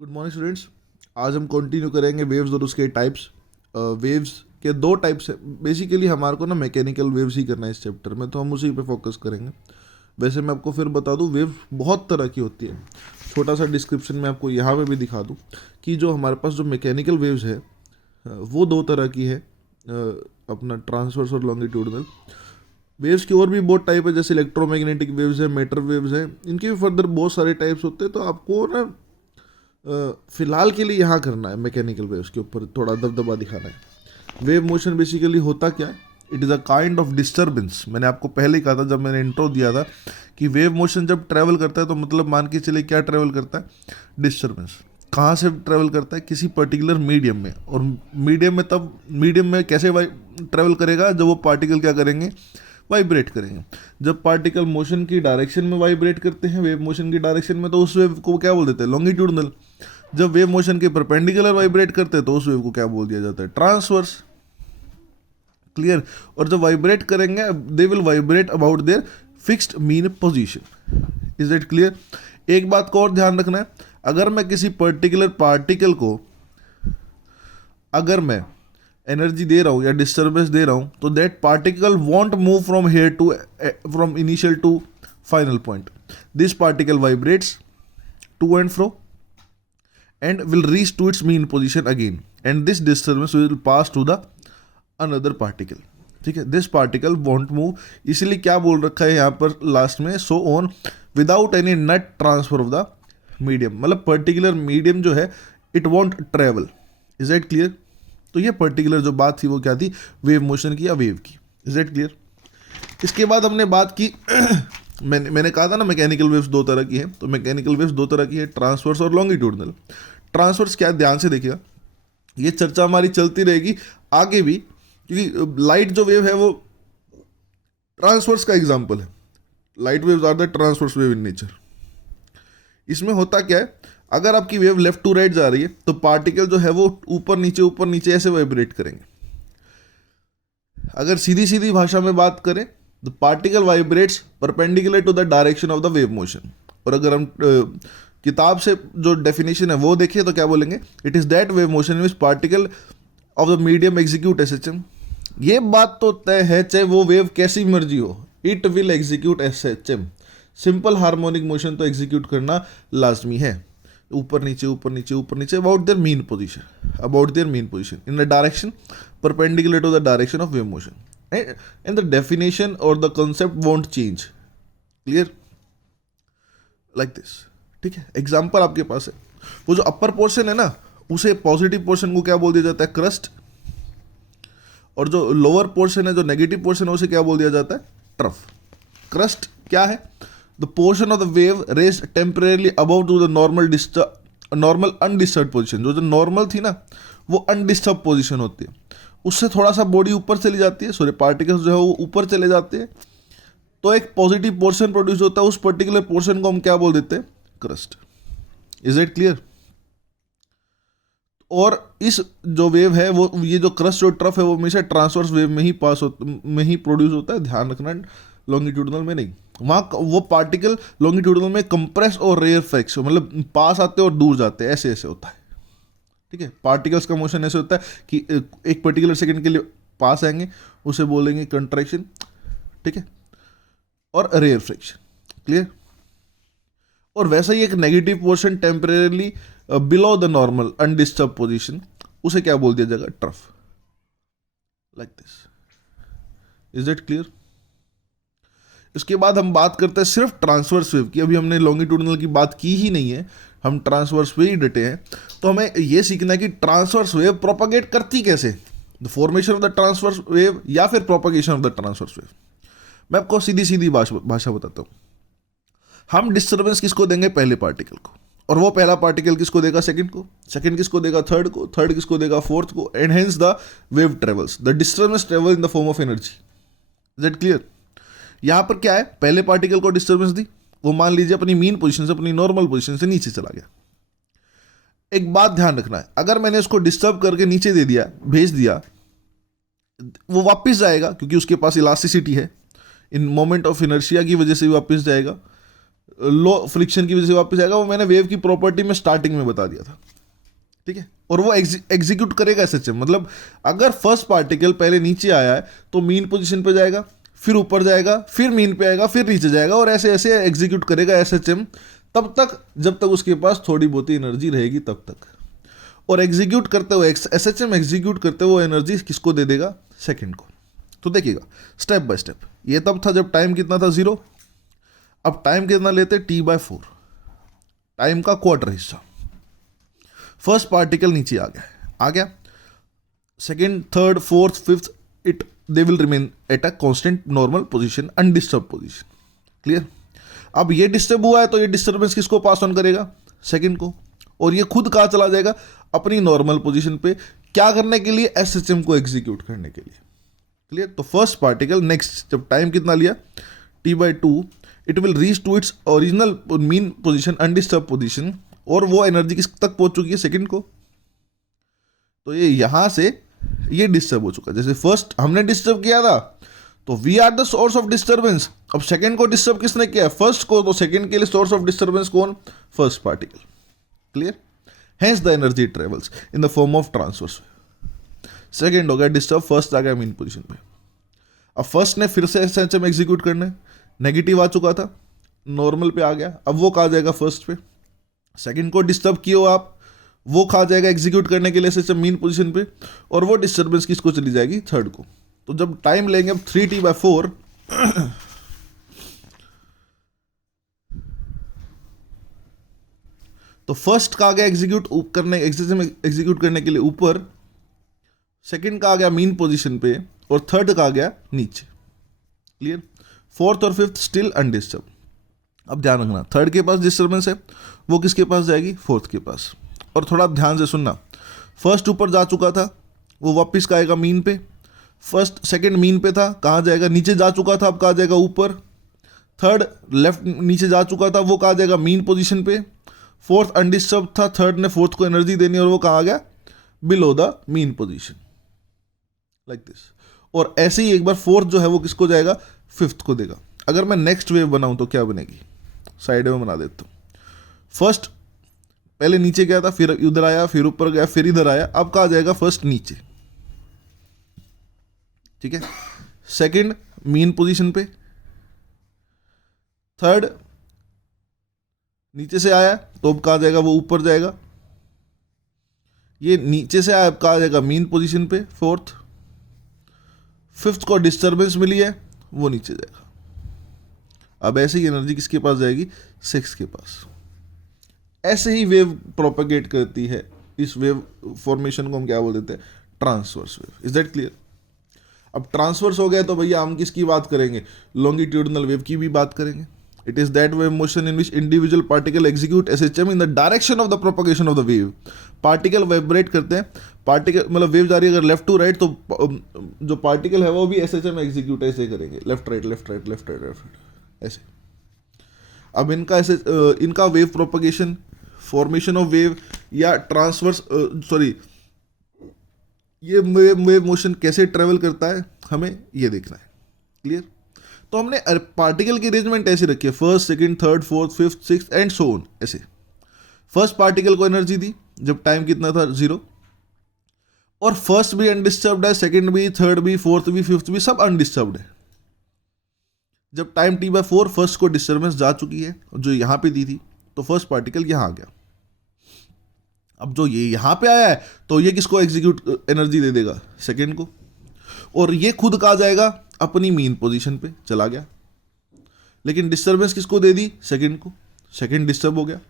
Good morning students. आज हम continue करेंगे वेव्स और उसके टाइप्स। वेव्स के दो टाइप्स है बेसिकली। हमारे को ना मैकेनिकल वेव्स ही करना है इस चैप्टर में, तो हम उसी पे फोकस करेंगे। वैसे मैं आपको फिर बता दूं, वेव्स बहुत तरह की होती है। छोटा सा डिस्क्रिप्शन में आपको यहाँ पे भी दिखा दूं कि जो हमारे पास जो मैकेनिकल वेव्स है वो दो तरह की है, अपना ट्रांसवर्स और लॉन्गिट्यूडनल। वेव्स की और भी बहुत टाइप है, जैसे इलेक्ट्रोमैग्नेटिक वेव्स है, मैटर वेव्स है, इनके भी फर्दर बहुत सारे टाइप्स होते हैं। तो आपको ना फिलहाल के लिए यहाँ करना है मैकेनिकल वेव्स के ऊपर थोड़ा दबदबा दिखाना है। वेव मोशन बेसिकली होता क्या है? It is a kind of disturbance. मैंने आपको पहले ही कहा था जब मैंने इंट्रो दिया था कि वेव मोशन जब ट्रैवल करता है तो मतलब मान के चले क्या ट्रैवल करता है? डिस्टर्बेंस। कहाँ से ट्रैवल करता है? किसी पर्टिकुलर मीडियम में। और मीडियम में कैसे ट्रैवल करेगा? जब वो पार्टिकल क्या करेंगे? वाइब्रेट करेंगे। जब पार्टिकल मोशन की डायरेक्शन में वाइब्रेट करते हैं, वेव मोशन की डायरेक्शन में, तो उस वेव को क्या बोल देते हैं? लॉन्गिट्यूडनल। जब वेव मोशन के परपेंडिकुलर वाइब्रेट करते हैं तो उस वेव को क्या बोल दिया जाता है? ट्रांसवर्स। क्लियर? और जब वाइब्रेट करेंगे they will vibrate about their fixed mean position. Is it clear? एक बात को और ध्यान रखना है, अगर मैं किसी पर्टिकुलर पार्टिकल को अगर मैं एनर्जी दे रहा हूँ या डिस्टर्बेंस दे रहा हूँ, तो that particle won't move from here to from initial to final point. This particle vibrates to and fro and will reach to its mean position again, and this disturbance will pass to the another particle. ठीक है, this particle won't move, इसलिए क्या बोल रखा है यहाँ पर last में? So on without any net transfer of the medium. मतलब पर्टिकुलर मीडियम जो है it won't travel. Is it clear? तो ये पर्टिकुलर जो बात थी वो क्या थी? वेव मोशन की या वेव की। Is it clear? इसके बाद हमने बात की मैंने कहा था ना मैकेनिकल वेव्स दो तरह की है। तो मैकेनिकल वेव्स दो तरह की है, ट्रांसवर्स और लॉन्गिट्यूडनल। ट्रांसवर्स क्या, ध्यान से देखिएगा, ये चर्चा हमारी चलती रहेगी आगे भी, क्योंकि लाइट जो वेव है वो ट्रांसवर्स का एग्जांपल है। Light waves are the transverse wave in nature. इसमें होता क्या है, अगर आपकी वेव लेफ्ट टू राइट जा रही है तो पार्टिकल जो है वो ऊपर नीचे ऐसे वाइब्रेट करेंगे। अगर सीधी सीधी भाषा में बात करें, the particle vibrates perpendicular to the direction of the wave motion. और अगर हम किताब से जो डेफिनेशन है वो देखिए तो क्या बोलेंगे? It is that wave motion which particle of the medium execute SHM. ये बात तो तय है, चाहे वो वेव कैसी मर्जी हो, it will execute SHM. Simple harmonic motion तो एग्जीक्यूट करना लाजमी है, ऊपर नीचे about their mean position in the direction perpendicular to the direction of wave motion, and the definition or the concept won't change. Clear? Like this. ठीक है, example आपके पास है, वो जो अपर पोर्शन है ना, उसे पॉजिटिव पोर्शन को क्या बोल दिया जाता है? क्रस्ट। और जो लोअर पोर्शन है, जो नेगेटिव पोर्शन है, उसे क्या बोल दिया जाता है? ट्रफ। क्रस्ट क्या है? The portion of the wave raised temporarily about to the normal undisturbed position. जो नॉर्मल थी ना, वो अनडिस्टर्ब पोजिशन होती है, उससे थोड़ा सा बॉडी ऊपर चली जाती है, सॉरी पार्टिकल्स जो है वो ऊपर चले जाते हैं, तो एक पॉजिटिव पोर्शन प्रोड्यूस होता है। उस पर्टिकुलर पोर्शन को हम क्या बोल देते हैं? क्रस्ट। Is it clear? और इस जो वेव है वो, ये जो क्रस्ट और ट्रफ है, वो हमेशा ट्रांसवर्स वेव में ही प्रोड्यूस होता है। ध्यान रखना, लॉन्गिट्यूडनल में नहीं। वहाँ वो पार्टिकल लॉन्गिट्यूडनल में कंप्रेस और रेयरफेक्स, मतलब पास आते और दूर जाते हैं, ऐसे होता है। ठीक है, पार्टिकल्स का मोशन ऐसे होता है कि एक पर्टिकुलर सेकंड के लिए पास आएंगे, उसे बोलेंगे कंट्रैक्शन। ठीक है, और रेयर फ्रिक्शन। क्लियर? और वैसा ही एक negative portion temporarily below the normal undisturbed position, उसे क्या बोल दिया जाएगा? Trough. Like this. Is it clear? इसके बाद हम बात करते हैं सिर्फ ट्रांसवर्स वेव की। अभी हमने लॉन्गिट्यूडनल की बात की ही नहीं है, हम ट्रांसवर्स वेव ही डटे हैं। तो हमें यह सीखना है कि ट्रांसवर्स वेव प्रोपागेट करती कैसे, the formation of the transverse wave या फिर propagation of the transverse wave. मैं आपको सीधी भाषा बताता हूँ। हम डिस्टर्बेंस किसको देंगे? पहले पार्टिकल को। और वो पहला पार्टिकल किसको देगा? सेकंड को। सेकंड किसको देगा? थर्ड को। थर्ड किसको देगा? फोर्थ को। And hence the wave travels, the disturbance travel in the form of energy. Is that clear? यहां पर क्या है, पहले पार्टिकल को डिस्टर्बेंस दी, वो मान लीजिए अपनी मीन पोजीशन से, अपनी नॉर्मल पोजीशन से नीचे चला गया। एक बात ध्यान रखना है, अगर मैंने उसको डिस्टर्ब करके नीचे दे दिया, भेज दिया, वो वापस जाएगा, क्योंकि उसके पास इलास्टिसिटी है, इन मोमेंट ऑफ इनर्शिया की वजह से वापस जाएगा। लो फ्रिक्शन की वजह से वापस आएगा, वो मैंने वेव की प्रॉपर्टी में स्टार्टिंग में बता दिया था, ठीक है। और वो एग्जीक्यूट करेगा एसएचएम, मतलब अगर फर्स्ट पार्टिकल पहले नीचे आया है तो मीन पोजीशन पे जाएगा, फिर ऊपर जाएगा, फिर मीन पे आएगा, फिर नीचे जाएगा, और ऐसे ऐसे एग्जीक्यूट करेगा एसएचएम तब तक जब तक उसके पास थोड़ी बहुत एनर्जी रहेगी तब तक। और एग्जीक्यूट करते हुए एसएचएम एग्जीक्यूट करते हुए एनर्जी किसको दे देगा, सेकंड को। तो देखिएगा स्टेप बाय स्टेप, ये तब था जब टाइम कितना था 0, अब टाइम कितना लेते T/4, टाइम का क्वार्टर हिस्सा। फर्स्ट पार्टिकल नीचे आ गया, second, third, fourth, fifth, it they will remain at a constant normal position, undisturbed position, clear. अब ये डिस्टर्ब हुआ है तो ये डिस्टर्बेंस किसको पास ऑन करेगा, सेकंड को, और ये खुद कहाँ चला जाएगा, अपनी नॉर्मल पोजीशन पे, क्या करने के लिए, एसएचएम को एग्जीक्यूट करने के लिए, क्लियर। तो फर्स्ट पार्टिकल नेक्स्ट जब टाइम कितना लिया T/2, it will reach to its original mean position, undisturbed position, और वो एनर्जी किस तक पहुंच चुकी है, सेकंड को। तो ये यहां से ये डिस्टर्ब हो चुका है, जैसे फर्स्ट हमने डिस्टर्ब किया था तो we are the source of disturbance. अब सेकंड को डिस्टर्ब किसने किया है, फर्स्ट को, तो सेकंड के लिए सोर्स ऑफ डिस्टर्बेंस कौन, first particle, clear. Hence the energy travels in the form of transverse. Second हो गया डिस्टर्ब, फर्स्ट आ गया मीन पोजीशन पे। अब फर्स्ट ने फिर से एसएचएम एग्जीक्यूट करना है, नेगेटिव आ चुका था, नॉर्मल पे आ गया, अब वो कहा जाएगा फर्स्ट पे। सेकंड को डिस्टर्ब किए आप, वो खा जाएगा एग्जीक्यूट करने के लिए एसएचएम मीन पोजीशन पे, और वो डिस्टर्बेंस किसको चली जाएगी, थर्ड को। तो जब टाइम लेंगे अब 3T/4 तो फर्स्ट का आ गया एग्जीक्यूट करने, एसएचएम एग्जीक्यूट करने के लिए ऊपर, सेकंड का आ गया मीन पोजीशन पे, और थर्ड का आ गया नीचे, क्लियर। फोर्थ और फिफ्थ स्टिल अनडिस्टर्ब। अब ध्यान रखना, थर्ड के पास डिस्टर्बेंस है, वो किसके पास जाएगी, फोर्थ के पास। और थोड़ा ध्यान से सुनना, फर्स्ट ऊपर जा चुका था, वो वापस का आएगा मीन पे, फर्स्ट सेकंड मीन पे था, कहाँ जाएगा, नीचे जा चुका था, अब कहाँ जाएगा, ऊपर। थर्ड लेफ्ट नीचे जा चुका था, वो कहाँ जाएगा, मीन पोजीशन पे। फोर्थ अनडिस्टर्ब था, थर्ड ने फोर्थ को एनर्जी देनी, और वो कहाँ आ गया, below the mean position, like this. और ऐसे ही एक बार फोर्थ जो है वो किसको जाएगा, फिफ्थ को देगा। अगर मैं नेक्स्ट वेव बनाऊं तो क्या बनेगी, साइड में बना देता हूं। फर्स्ट पहले नीचे गया था, फिर उधर आया, फिर ऊपर गया, फिर इधर आया, अब कहा जाएगा फर्स्ट नीचे, ठीक है। सेकंड मीन पोजीशन पे, थर्ड नीचे से आया तो अब कहा जाएगा वो ऊपर जाएगा, ये नीचे से आया अब कहा जाएगा मीन पोजीशन पे, फोर्थ। फिफ्थ को डिस्टर्बेंस मिली है, वो नीचे जाएगा। अब ऐसे ही एनर्जी किसके पास जाएगी, सिक्स के पास। ऐसे ही वेव प्रोपेगेट करती है। इस वेव फॉर्मेशन को हम क्या बोल देते हैं, transverse wave. Is that clear. अब ट्रांसवर्स हो गया तो भैया हम किसकी बात करेंगे, लॉन्गिट्यूडनल वेव की भी बात करेंगे। It is that wave motion in which individual particle execute SHM in the direction of the propagation of the wave. Particle vibrate करते हैं, पार्टिकल मतलब वेव जा रही है अगर लेफ्ट टू राइट, तो जो पार्टिकल है वो भी एसएचएम एग्जीक्यूट ऐसे करेंगे, left right left right left right left right ऐसे। अब इनका ऐसे इनका wave propagation, formation of wave या ट्रांसवर्स सॉरी ये वेव मोशन कैसे ट्रेवल करता है, हमें ये देखना है। क्लियर। तो हमने पार्टिकल की अरेंजमेंट ऐसे रखी है, first second third fourth fifth sixth and so on ऐसे। फर्स्ट पार्टिकल को एनर्जी दी जब टाइम कितना था 0, और फर्स्ट भी अनडिस्टर्ब्ड है, सेकंड भी, थर्ड भी, फोर्थ भी, फिफ्थ भी, सब अनडिस्टर्ब्ड है। जब टाइम T/4 फर्स्ट को डिस्टर्बेंस जा चुकी है जो यहां पे दी थी, तो फर्स्ट पार्टिकल यहां आ गया। अब जो ये यहां पे आया है तो ये किसको एग्जीक्यूट एनर्जी दे देगा, सेकंड को, और ये खुद कहा जाएगा अपनी मीन पोजीशन पे चला गया। लेकिन डिस्टर्बेंस किसको दे दी, सेकंड को, सेकंड डिस्टर्ब हो गया।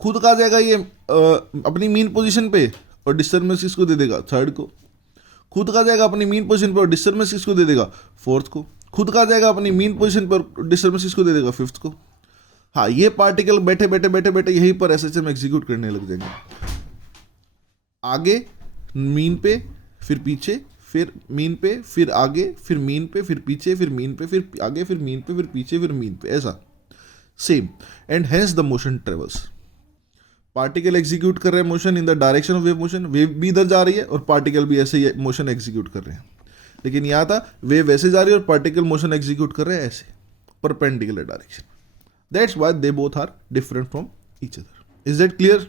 खुद कहा जाएगा ये अपनी मीन पोजीशन पे, और डिस्टर्बेंस किसको दे देगा, थर्ड को। खुद कहा जाएगा अपनी मीन पोजीशन पे और डिस्टर्बेंस किसको दे देगा, फोर्थ को। खुद कहा जाएगा अपनी मीन पोजीशन पर, डिस्टर्बेंस किसको दे देगा, फिफ्थ को। हाँ, ये पार्टिकल बैठे बैठे बैठे बैठे यहीं पर एसएचएम एग्जीक्यूट करने लग जाएंगे। आगे मीन पे, फिर पीछे, फिर मीन पे, फिर आगे, फिर मीन पे, फिर पीछे, फिर मीन पे, फिर आगे, फिर मीन पे, फिर पीछे, फिर मीन पे, ऐसा same. And hence the motion travels. Particle execute कर रहे हैं motion in the direction of wave motion, wave भी इधर जा रही है और पार्टिकल भी ऐसे ही मोशन एग्जीक्यूट कर रहे हैं। लेकिन यहाँ था वेव वैसे जा रही है और पार्टिकल मोशन एग्जीक्यूट कर रहे हैं ऐसे, perpendicular direction. That's why they both are different from each other. Is that clear?